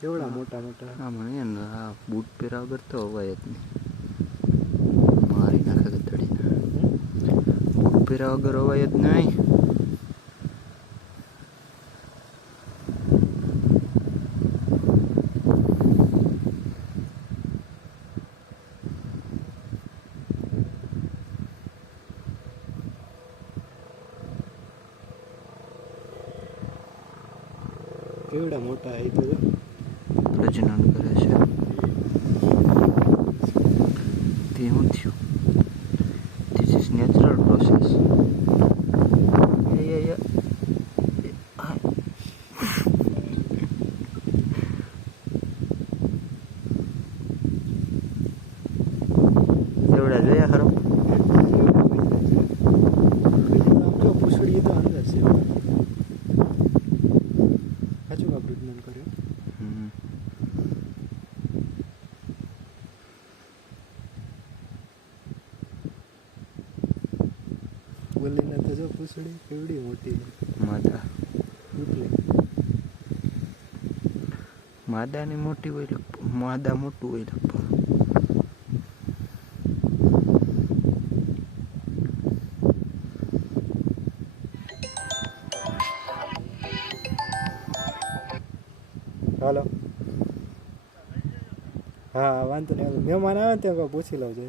કેવડા મોટા મોટા. હા મને આ બૂટ પહેર્યા વગર તો અવાય જ નહીં. મારી નાખે ગધડીને. બૂટ પહેર્યા વગર અવાય જ નહીં. કેવડા મોટા એ તો પ્રજનન કરે છે. તે શું થયું? This is natural process. એવડા જોયા ખરો? જો પૂછડી તો અંદર છે. સાચું કા પ્રજનન કર્યો. બોલીને તો જો પૂછડી કેવડી મોટી માદા એટલે માદાની મોટી હોય લગભગ. માદા મોટું હોય લગભગ. હાલો હા વાંધો નહીં. મહેમાન આવે ત્યાં પૂછી લઉં છે.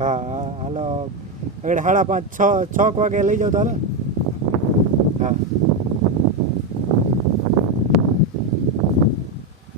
હા હા હાલો. 5:30 6 વાગે લઈ જાવ તો હાલો.